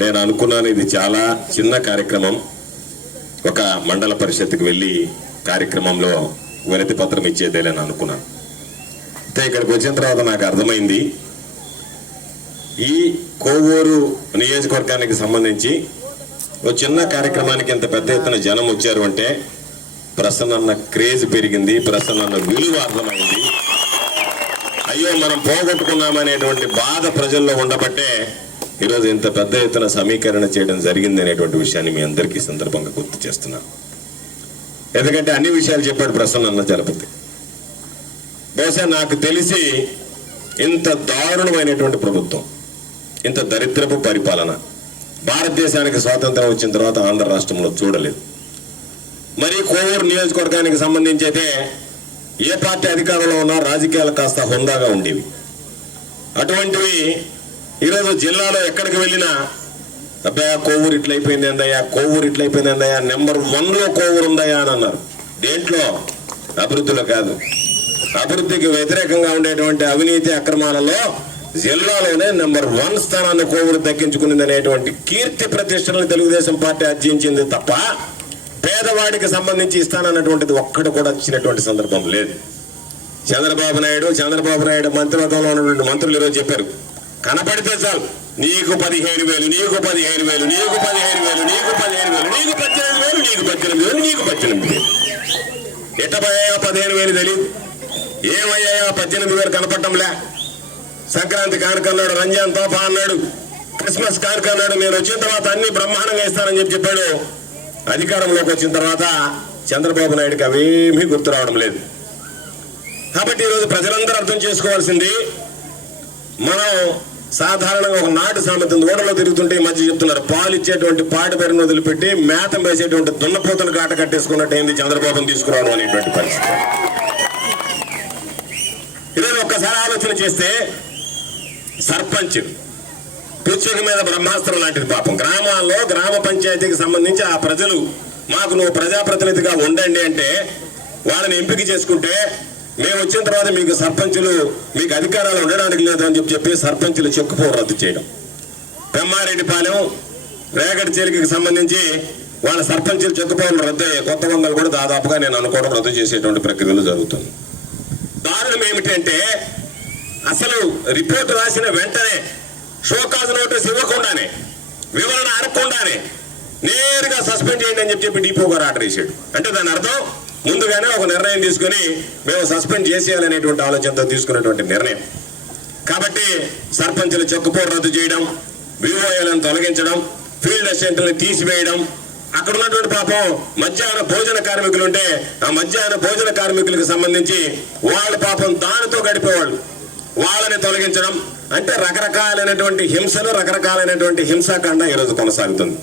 నేను అనుకున్నాను ఇది చాలా చిన్న కార్యక్రమం. ఒక మండల పరిషత్కి వెళ్ళి కార్యక్రమంలో వినతి పత్రం ఇచ్చేదేలే అనుకున్నాను. అయితే ఇక్కడికి వచ్చిన తర్వాత నాకు అర్థమైంది ఈ కోవూరు నియోజకవర్గానికి సంబంధించి ఒక చిన్న కార్యక్రమానికి ఇంత పెద్ద ఎత్తున జనం వచ్చారు అంటే ప్రసన్న క్రేజ్ పెరిగింది ప్రసన్న విలువ అర్థమైంది. అయ్యో మనం పోగొట్టుకున్నామనేటువంటి బాధ ప్రజల్లో ఉండబట్టే ఈరోజు ఇంత పెద్ద ఎత్తున సమీకరణ చేయడం జరిగింది అనేటువంటి విషయాన్ని మీ అందరికీ సందర్భంగా గుర్తు చేస్తున్నాను. ఎందుకంటే అన్ని విషయాలు చెప్పాడు ప్రసన్న జలపతి. బహుశా నాకు తెలిసి ఇంత దారుణమైనటువంటి ప్రభుత్వం ఇంత దరిద్రపు పరిపాలన భారతదేశానికి స్వాతంత్రం వచ్చిన తర్వాత ఆంధ్ర రాష్ట్రంలో చూడలేదు. మరి కోవూరు నియోజకవర్గానికి సంబంధించి అయితే ఏ పార్టీ అధికారంలో ఉన్నా రాజకీయాలు కాస్త హుందాగా ఉండేవి. అటువంటివి ఈరోజు జిల్లాలో ఎక్కడికి వెళ్ళినా అబ్బాయా కోవూరు ఇట్లయిపోయింది అందయ్యా కోవూరు ఇట్లయిపోయింది అందయ్యా నెంబర్ వన్లో కోవూరు ఉందయ్యా అని అన్నారు. దేంట్లో? అభివృద్ధిలో కాదు. అభివృద్ధికి వ్యతిరేకంగా ఉండేటువంటి అవినీతి అక్రమాలలో జిల్లాలోనే నెంబర్ వన్ స్థానాన్ని కోవూరు దక్కించుకునింది అనేటువంటి కీర్తి ప్రతిష్టలను తెలుగుదేశం పార్టీ అర్జించింది తప్ప పేదవాడికి సంబంధించి ఇస్తానన్నటువంటిది ఒక్కడు కూడా ఇచ్చినటువంటి సందర్భం లేదు. చంద్రబాబు నాయుడు చంద్రబాబు నాయుడు మంత్రివర్గంలో ఉన్నటువంటి మంత్రులు ఈరోజు చెప్పారు. కనపడితే చాలు. నీకు పదిహేను వేలు నీకు పదిహేను వేలు నీకు పదిహేను వేలు నీకు పదిహేను వేలు నీకు పద్దెనిమిది వేలు నీకు పద్దెనిమిది వేలు నీకు పద్దెనిమిది వేలు. ఎట్టబోయా పదిహేను వేలు తెలియదు ఏమయ్యాయా పద్దెనిమిది వేలు కనపడటంలే. సంక్రాంతి కానుక అన్నాడు రంజాన్ తోఫా అన్నాడు. క్రిస్మస్ కానుక అన్నాడు నేను వచ్చిన తర్వాత అన్ని బ్రహ్మాండంగా ఇస్తానని చెప్పి చెప్పాడు. అధికారంలోకి వచ్చిన తర్వాత చంద్రబాబు నాయుడుకి అవేమీ గుర్తు రావడం లేదు. కాబట్టి ఈరోజు ప్రజలందరూ అర్థం చేసుకోవాల్సింది మనం సాధారణంగా ఒక నాటు సామెత ఉంది. ఓడలో తిరుగుతుంటే ఈ మధ్య చెప్తున్నారు పాలు ఇచ్చేటువంటి పాడి పేరును వదిలిపెట్టి మేత వేసేటువంటి దున్నపోతను కాట కట్టేసుకున్నట్టు ఏంది చంద్రబాబును తీసుకురావడం అనేటువంటి పరిస్థితి ఈరోజు ఒక్కసారి ఆలోచన చేస్తే సర్పంచ్ పిచ్చుక మీద బ్రహ్మాస్త్రం లాంటిది పాపం గ్రామాల్లో గ్రామ పంచాయతీకి సంబంధించి ఆ ప్రజలు మాకు నువ్వు ప్రజాప్రతినిధిగా ఉండండి అంటే వాళ్ళని ఎంపిక చేసుకుంటే మేము వచ్చిన తర్వాత మీకు సర్పంచులు మీకు అధికారాలు ఉండడానికి లేదని చెప్పి చెప్పి సర్పంచులు చెక్కుపోరు రద్దు చేయడం. పెమ్మారెడ్డిపాలెం రేగడి చేరికకి సంబంధించి వాళ్ళ సర్పంచులు చెక్కుపోవడం రద్దు అయ్యే కొత్త వందలు కూడా దాదాపుగా నేను అనుకోవడం రద్దు చేసేటువంటి ప్రక్రియలు జరుగుతుంది. దారుణం ఏమిటంటే అసలు రిపోర్ట్ రాసిన వెంటనే షోకాజ్ నోటీస్ ఇవ్వకుండానే వివరణ అడగకుండానే నేరుగా సస్పెండ్ చేయండి అని చెప్పి చెప్పి డిపో గారు ఆర్డర్ చేశాడు అంటే దాని అర్థం ముందుగానే ఒక నిర్ణయం తీసుకొని మేము సస్పెండ్ చేసేయాలనేటువంటి ఆలోచనతో తీసుకున్నటువంటి నిర్ణయం. కాబట్టి సర్పంచుల చెక్కుపోటు రద్దు చేయడం వివోఏలను తొలగించడం ఫీల్డ్ అసిస్టెంట్లను తీసివేయడం అక్కడ ఉన్నటువంటి పాపం మధ్యాహ్న భోజన కార్మికులు ఉంటే ఆ మధ్యాహ్న భోజన కార్మికులకు సంబంధించి వాళ్ళ పాపం దానితో గడిపేవాళ్ళు. వాళ్ళని తొలగించడం అంటే రకరకాలైనటువంటి హింసలు రకరకాలైనటువంటి హింసాకాండ ఈరోజు కొనసాగుతుంది.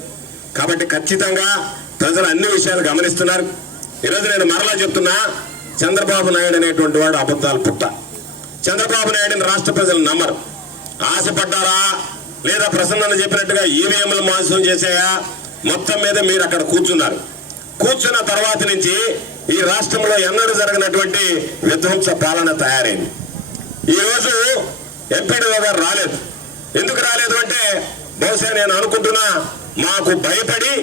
కాబట్టి ఖచ్చితంగా ప్రజలు అన్ని విషయాలు గమనిస్తున్నారు. ఈరోజు నేను మరలా చెప్తున్నా చంద్రబాబు నాయుడు అనేటువంటి వాడు అబద్ధాలు పుట్ట. చంద్రబాబు నాయుడుని రాష్ట్ర ప్రజలు నమ్మరు. ఆశపడ్డారా? లేదా ప్రసన్న చెప్పినట్టుగా ఈవీఎంలు మోసం చేసాయా మొత్తం మీద మీరు అక్కడ కూర్చున్నారు. కూర్చున్న తర్వాత నుంచి ఈ రాష్ట్రంలో ఎన్నడూ జరిగినటువంటి విధ్వంస పాలన తయారైంది. ఈ రోజు ఎంపీడీఓ గారు రాలేదు. ఎందుకు రాలేదు అంటే బహుశా నేను అనుకుంటున్నా మాకు భయపడి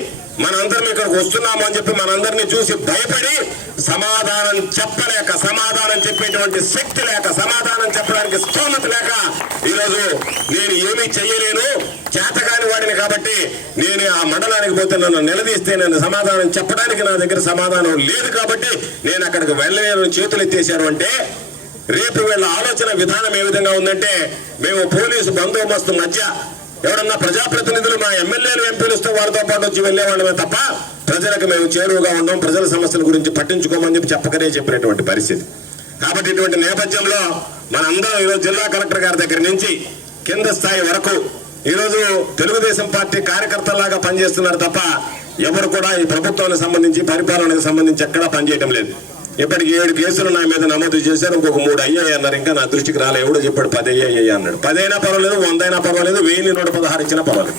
మనందరం ఇక్కడికి వస్తున్నాము అని చెప్పి మనందరినీ చూసి భయపడి సమాధానం చెప్పలేక సమాధానం చెప్పేటువంటి శక్తి లేక సమాధానం చెప్పడానికి స్తోమత లేక ఈరోజు నేను ఏమీ చెయ్యలేను. చేతకాని వాడిని కాబట్టి నేను ఆ మండలానికి పోతే నన్ను నిలదీస్తే నేను సమాధానం చెప్పడానికి నా దగ్గర సమాధానం లేదు కాబట్టి నేను అక్కడికి వెళ్ళలేను. చేతులు ఎత్తేశారు అంటే రేపు వీళ్ళ ఆలోచన విధానం ఏ విధంగా ఉందంటే మేము పోలీసు బందోబస్తు మధ్య ఎవరన్నా ప్రజాప్రతినిధులు మా ఎమ్మెల్యేలు ఎంపీలతో వారితో పాటు వచ్చి వెళ్ళేవాళ్ళమే తప్ప ప్రజలకు మేము చేరువుగా ఉండం ప్రజల సమస్యల గురించి పట్టించుకోమని చెప్పి చెప్పకనే చెప్పినటువంటి పరిస్థితి. కాబట్టి ఇటువంటి నేపథ్యంలో మనందరం ఈరోజు జిల్లా కలెక్టర్ గారి దగ్గర నుంచి కింద స్థాయి వరకు ఈరోజు తెలుగుదేశం పార్టీ కార్యకర్తలాగా పనిచేస్తున్నారు తప్ప ఎవరు కూడా ఈ ప్రభుత్వానికి సంబంధించి పరిపాలనకు సంబంధించి ఎక్కడా పనిచేయడం లేదు. ఇప్పటికి ఏడు కేసులు నా మీద నమోదు చేశారు. ఇంకొక మూడు అయ్యాయి అన్నారు. ఇంకా నా దృష్టికి రాలే. ఎవడో చెప్పాడు? పది అయ్యాయి అన్నాడు. పదైనా పర్వాలేదు వందైనా పర్వాలేదు వెయ్యి నూట పదహారు ఇచ్చినా పర్వాలేదు.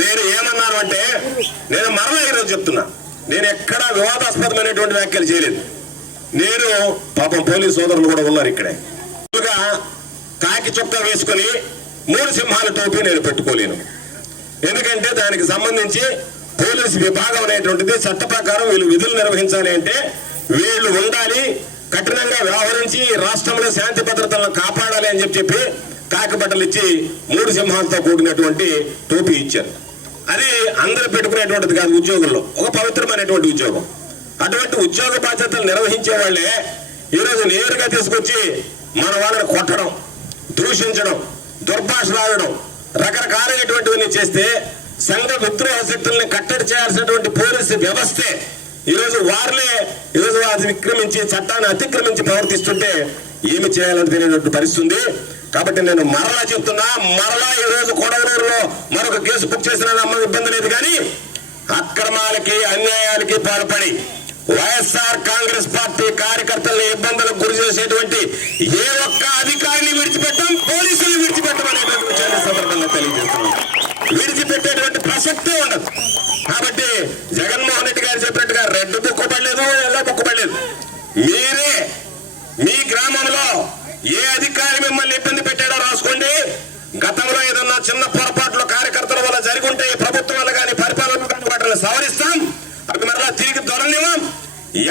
నేను ఏమన్నాను అంటే నేను మరలా ఈరోజు చెప్తున్నా. నేను ఎక్కడా వివాదాస్పదమైనటువంటి వ్యాఖ్యలు చేయలేదు. నేను పాపం పోలీస్ సోదరులు కూడా ఉన్నారు ఇక్కడే. ముందుగా కాకి చొక్కా వేసుకొని మూడు సింహాల టోపీ నేను పెట్టుకోలేను. ఎందుకంటే దానికి సంబంధించి పోలీసు విభాగం అనేటువంటిది చట్ట ప్రకారం వీళ్ళు విధులు నిర్వహించాలి అంటే వీళ్ళు ఉండాలి కఠినంగా వ్యవహరించి రాష్ట్రంలో శాంతి భద్రతలను కాపాడాలి అని చెప్పి చెప్పి కాకిబట్టలు ఇచ్చి మూడు సింహాలతో కూడినటువంటి టోపీ ఇచ్చారు. అది అందరూ పెట్టుకునేటువంటిది కాదు ఉద్యోగుల్లో ఒక పవిత్రమైనటువంటి ఉద్యోగం. అటువంటి ఉద్యోగ బాధ్యతలు నిర్వహించే వాళ్ళే ఈరోజు నేరుగా తీసుకొచ్చి మన వాళ్ళని కొట్టడం దూషించడం దుర్భాషలాడడం రకరకాలైనటువంటివన్నీ చేస్తే సంఘ విద్రోహ శక్తుల్ని కట్టడి చేయాల్సినటువంటి పోలీసు వ్యవస్థే ఈరోజు వారిలే ఈరోజు విక్రమించి చట్టాన్ని అతిక్రమించి ప్రవర్తిస్తుంటే ఏమి చేయాలని తెలియనట్టు పరిస్థితి కాబట్టి నేను మరలా చెప్తున్నా మరలా ఈ రోజు మరొక కేసు బుక్ చేసిన ఇబ్బంది లేదు కానీ అక్రమాలకి అన్యాయాలకి పాల్పడి వైఎస్ఆర్ కాంగ్రెస్ పార్టీ కార్యకర్తలను ఇబ్బందులకు గురి చేసేటువంటి ఏ ఒక్క అధికారిని విడిచిపెట్టం పోలీసులు విడిచిపెట్టం అనేటువంటి విషయాన్ని సందర్భంగా తెలియజేస్తున్నాం విడిచిపెట్టేటువంటి ప్రసక్తి ఉండదు. కాబట్టి జగన్మోహన్ రెడ్డి గారు చెప్పినట్టుగా రెడ్ బుక్ ఎల్లో బుక్కపడలేదు మీరే మీ గ్రామంలో ఏ అధికారి మిమ్మల్ని ఇబ్బంది పెట్టాడో రాసుకోండి. గతంలో ఏదన్నా చిన్న పొరపాట్లు కార్యకర్తల వల్ల జరిగి ప్రభుత్వం వల్ల కానీ పరిపాలన కానీ వాటిని సవరిస్తాం. అవి మరలా తిరిగి దొరలేము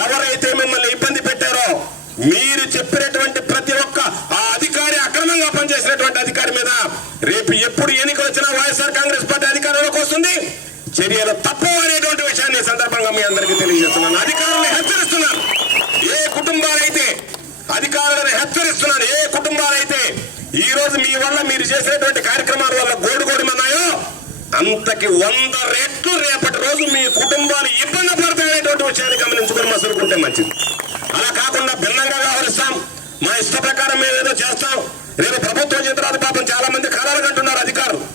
ఎవరైతే మిమ్మల్ని ఇబ్బంది పెట్టారో మీరు చెప్పినటువంటి ప్రతి ఒక్క ఆ అధికారి అక్రమంగా పనిచేసినటువంటి అధికారి మీద రేపు ఎప్పుడు ఎన్నిక వచ్చినా వైఎస్ఆర్ కాంగ్రెస్ పార్టీ అధికారంలోకి వస్తుంది. చర్యలు తప్పు అనేటువంటి విషయాన్ని సందర్భంగా మీ అందరికీ తెలియజేస్తున్నాను. అధికారులను హెచ్చరిస్తున్నాను ఏ కుటుంబాలైతే అధికారులను హెచ్చరిస్తున్నాను ఏ కుటుంబాలైతే ఈ రోజు మీ వల్ల మీరు చేసినటువంటి కార్యక్రమాల వల్ల గోడుగోడిమన్నాయో అంతకి వంద రెట్లు రేపటి రోజు మీ కుటుంబాలు ఇబ్బంది పడతాయనేటువంటి విషయాన్ని గమనించుకొని మసులుకుంటే మంచిది. అలా కాకుండా భిన్నంగా వ్యవహరిస్తాం. మా ఇష్ట ప్రకారం మేము ఏదో చేస్తాం. రేపు ప్రభుత్వం వచ్చిన తర్వాత పాపం చాలా మంది కలలు కంటున్నారు అధికారులు.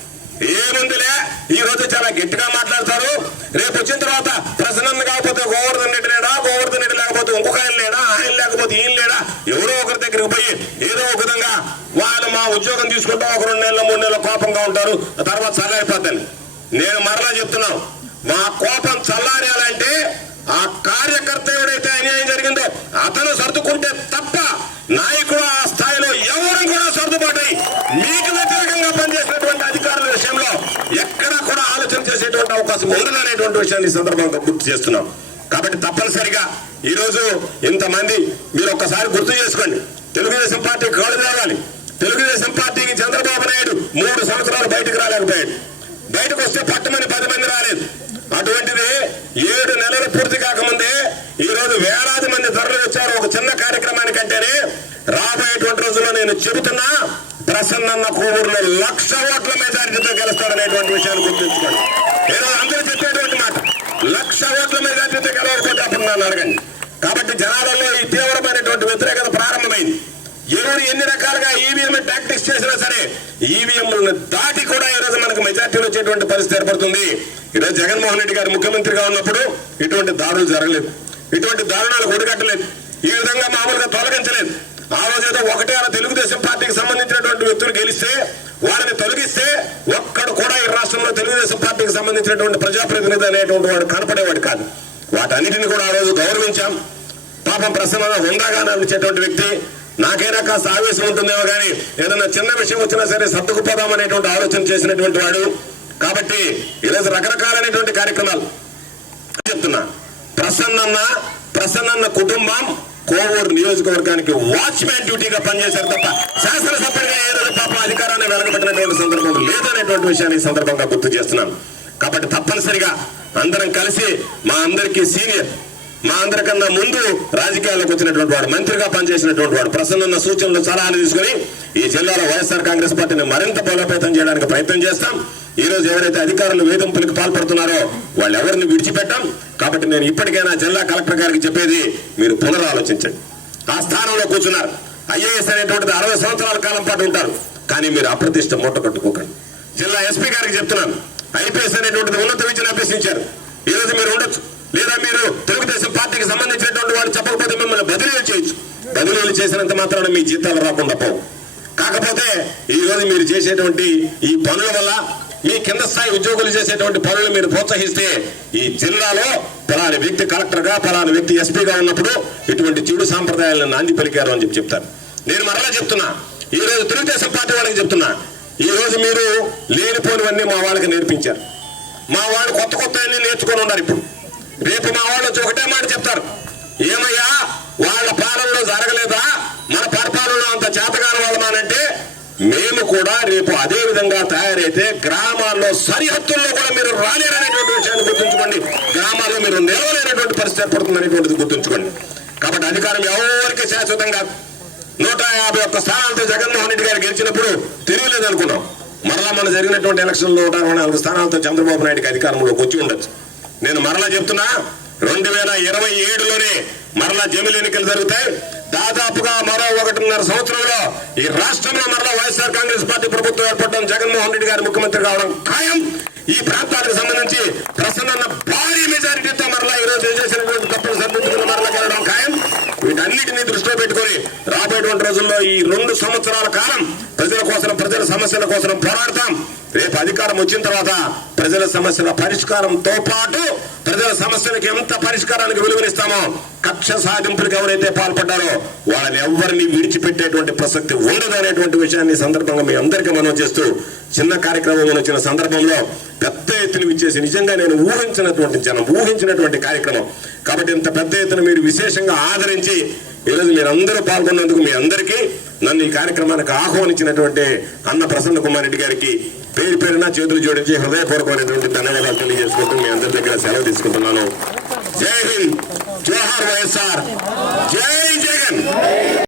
ఏముందిలే? ఈ రోజు చాలా గట్టిగా మాట్లాడతారు. రేపు వచ్చిన తర్వాత ప్రసన్న కాకపోతే గోవర్ధన్ రెడ్డి లేడా? గోవర్ధన్ రెడ్డి లేకపోతే ఇంకొక ఆయన లేడా? ఆయన లేకపోతే ఈయన లేడా? ఎవరో ఒకరి దగ్గరికి పోయి ఏదో ఒక విధంగా వాళ్ళు మా ఉద్యోగం తీసుకుంటాం ఒక రెండు నెలలు మూడు నెలలు కోపంగా ఉంటారు. తర్వాత చల్లారిపోద్దని. నేను మరలా చెప్తున్నాను. మా కోపం చల్లారాలంటే ఆ కార్యకర్త ఎవడైతే అన్యాయం జరిగిందో అతను సర్దుకుంటే తప్ప నాయకుడు ఆ స్థాయిలో ఎవరు కూడా సర్దుబాటై మీకు వ్యతిరేకంగా పనిచేసినటువంటి అధికారుల విషయంలో ఎక్కడ కూడా ఆలోచన చేసేటువంటి అవకాశం ఉండదనేటువంటి విషయాన్ని ఈ సందర్భంగా గుర్తు చేస్తున్నాం. కాబట్టి తప్పనిసరిగా ఈ రోజు ఇంతమంది మీరు ఒక్కసారి గుర్తు చేసుకోండి. తెలుగుదేశం పార్టీ కాళ్ళు రావాలి తెలుగుదేశం పార్టీకి చంద్రబాబు నాయుడు మూడు సంవత్సరాలు బయటకు రాలేకపోయాడు. బయటకు వస్తే పట్టమని పది మంది రాలేదు. అటువంటిది ఏడు నెలలు పూర్తి కాకముందే ఈ రోజు వేలాది మంది ధరలు వచ్చారు ఒక చిన్న కార్యక్రమానికంటేనే రాబోయేటువంటి రోజుల్లో నేను చెబుతున్నా ప్రసన్న కోవూరులో లక్ష ఓట్ల మెజారిటీతో గెలుస్తాడనేటువంటి విషయాన్ని గుర్తుంచుకోండి. నేను అందరూ చెప్పేటువంటి మాట లక్ష ఓట్ల మెజారిటీతో గెలవకపోతే అప్పుడు నన్ను అడగండి. కాబట్టి జనాలలో ఈ తీవ్రమైనటువంటి వ్యతిరేకత ప్రారంభమైంది. ఎవరు ఎన్ని రకాలుగా ఈవీఎం ప్రాక్టీస్ చేసినా సరే ఈవీఎంలను దాటి కూడా ఈ రోజు మనకు మెజార్టీలు వచ్చేటువంటి పరిస్థితి ఏర్పడుతుంది. ఈరోజు జగన్మోహన్ రెడ్డి గారు ముఖ్యమంత్రిగా ఉన్నప్పుడు ఇటువంటి దాడులు జరగలేదు. ఇటువంటి దారుణాలు ఒడిగట్టలేదు ఈ విధంగా మామూలుగా తొలగించలేదు. ఆ రోజు ఏదో ఒకటే అలా తెలుగుదేశం పార్టీకి సంబంధించినటువంటి వ్యక్తులు గెలిస్తే వాళ్ళని తొలగిస్తే ఒక్కడు కూడా ఈ రాష్ట్రంలో తెలుగుదేశం పార్టీకి సంబంధించినటువంటి ప్రజాప్రతినిధి అనేటువంటి వాడు కనపడేవాడు కాదు. వాటన్నిటిని కూడా ఆ రోజు గౌరవించాం. పాపం ప్రసన్న హుందాగా అనిపించేటువంటి వ్యక్తి నాకైనా కాస్త ఆవేశం ఉంటుందేమో కానీ ఏదైనా చిన్న విషయం వచ్చినా సరే సర్దుకుపోదాం అనేటువంటి ఆలోచన చేసినటువంటి వాడు. కాబట్టి ఈరోజు రకరకాలైనటువంటి కార్యక్రమాలు. చెప్తున్నా. ప్రసన్నన్న ప్రసన్నన్న కుటుంబం కోవూరు నియోజకవర్గానికి వాచ్మ్యాన్ డ్యూటీగా పనిచేశారు తప్ప శాసనసభ్యుడిగా ఏ రోజు పాప అధికారాన్ని వెలగబెట్టినటువంటి సందర్భం లేదనేటువంటి విషయాన్ని ఈ సందర్భంగా గుర్తు చేస్తున్నాను. కాబట్టి తప్పనిసరిగా అందరం కలిసి మా అందరికీ సీనియర్ మా అందరికన్నా ముందు రాజకీయాల్లోకి వచ్చినటువంటి వాడు మంత్రిగా పనిచేసినటువంటి వాడు ప్రసన్న సూచనలు సలహాలు తీసుకుని ఈ జిల్లాలో వైఎస్ఆర్ కాంగ్రెస్ పార్టీని మరింత బలోపేతం చేయడానికి ప్రయత్నం చేస్తాం. ఈ రోజు ఎవరైతే అధికారులు వేధింపులకు పాల్పడుతున్నారో వాళ్ళు ఎవరిని విడిచిపెట్టాం? కాబట్టి నేను ఇప్పటికైనా జిల్లా కలెక్టర్ గారికి చెప్పేది మీరు పునరాలోచించండి. ఆ స్థానంలో కూర్చున్నారు. ఐఏఎస్ అనేటువంటిది అరవై సంవత్సరాల కాలం పాటు ఉంటారు. కానీ మీరు అప్రతిష్ట మూట కట్టుకోకండి. జిల్లా ఎస్పీ గారికి చెప్తున్నాను. ఐపీఎస్ అనేటువంటిది ఉన్నత విద్యను అభ్యసించారు. ఈరోజు మీరు ఉండొచ్చు. లేదా మీరు తెలుగుదేశం పార్టీకి సంబంధించినటువంటి వాడు చెప్పకపోతే మిమ్మల్ని బదిలీలు చేయొచ్చు. బదిలీలు చేసినంత మాత్రాన మీ జీతాలు రాకుండా పోవు. కాకపోతే ఈరోజు మీరు చేసేటువంటి ఈ పనుల వల్ల మీ కింద స్థాయి ఉద్యోగులు చేసేటువంటి పనులు మీరు ప్రోత్సహిస్తే ఈ జిల్లాలో పలాని వ్యక్తి కలెక్టర్గా పలాని వ్యక్తి ఎస్పీగా ఉన్నప్పుడు ఇటువంటి చెడు సాంప్రదాయాలను నాంది పలికారు అని చెప్పి చెప్తారు. నేను మరలా చెప్తున్నా ఈ రోజు తెలుగుదేశం పార్టీ వాళ్ళకి చెప్తున్నా ఈ రోజు మీరు లేనిపోనివన్నీ మా వాళ్ళకి నేర్పించారు. మా వాళ్ళు కొత్త కొత్త అన్నీ నేర్చుకొని ఉన్నారు ఇప్పుడు. రేపు మా వాళ్ళు వచ్చి ఒకటే మాట చెప్తారు. ఏమయ్యా వాళ్ళ పాలనలో జరగలేదా? మన పరిపాలనలో అంత చేతగాని వాళ్ళమానంటే మేము కూడా రేపు అదే విధంగా తయారైతే గ్రామాల్లో సరిహద్దుల్లో కూడా మీరు రాలేరనేటువంటి విషయాన్ని గుర్తుంచుకోండి. గ్రామాల్లో మీరు నిలవలేనటువంటి పరిస్థితి ఏర్పడుతుంది అనేటువంటిది గుర్తుంచుకోండి. కాబట్టి అధికారం ఎవరికి శాశ్వతం కాదు. నూట యాభై ఒక్క స్థానాలతో జగన్మోహన్ రెడ్డి గారు గెలిచినప్పుడు తిరగలేదు అనుకున్నాం మరలా మన జరిగినటువంటి ఎలక్షన్లో నూట అరవై నాలుగు స్థానాలతో చంద్రబాబు నాయుడికి అధికారంలోకి వచ్చి ఉండొచ్చు. నేను మరలా చెప్తున్నా రెండు వేల ఇరవై ఏడులోనే మరలా జమిలి ఎన్నికలు జరుగుతాయి. దాదాపుగా మరో ఒకటిన్నర సంవత్సరంలో ఈ రాష్ట్రంలో మరలా వైఎస్ఆర్ కాంగ్రెస్ పార్టీ ప్రభుత్వం ఏర్పడడం జగన్మోహన్ రెడ్డి గారు ముఖ్యమంత్రి కావడం ఖాయం. ఈ ప్రాంతానికి సంబంధించి ప్రసన్న భారీ మెజారిటీతో మరలా ఈ రోజు చేసినటువంటి తప్పులు సరిదిద్దుకుని మరలా కలడం ఖాయం. వీటన్నిటినీ దృష్టిలో పెట్టుకొని రాబోయేటువంటి రోజుల్లో ఈ రెండు సంవత్సరాల కాలం ప్రజల కోసం ప్రజల సమస్యల కోసం పోరాడతాం. రేపు అధికారం వచ్చిన తర్వాత ప్రజల సమస్యల పరిష్కారంతో పాటు ప్రజల సమస్యలకు ఎంత పరిష్కారానికి విలువనిస్తామో కక్ష సాధింపులకు ఎవరైతే పాల్పడ్డారో వాళ్ళని ఎవరిని విడిచిపెట్టేటువంటి ప్రసక్తి ఉండదు అనేటువంటి విషయాన్ని సందర్భంగా మీ అందరికీ మనం చేస్తూ చిన్న కార్యక్రమం వచ్చిన సందర్భంలో పెద్ద ఎత్తున విచ్చేసి నిజంగా నేను ఊహించినటువంటి జనం ఊహించినటువంటి కార్యక్రమం. కాబట్టి ఇంత పెద్ద ఎత్తున మీరు విశేషంగా ఆదరించి ఈరోజు మీరందరూ పాల్గొన్నందుకు మీ అందరికీ నన్ను ఈ కార్యక్రమానికి ఆహ్వానించినటువంటి అన్న ప్రసన్న కుమార్ రెడ్డి గారికి పేరు పేరున చేతులు జోడించి హృదయపూర్వకమైనటువంటి ధన్యవాదాలు తెలియజేసుకుంటూ మీ అందరి దగ్గర సెలవు తీసుకుంటున్నాను. జై హింద్. జోహార్ వైఎస్ఆర్. జై జగన్.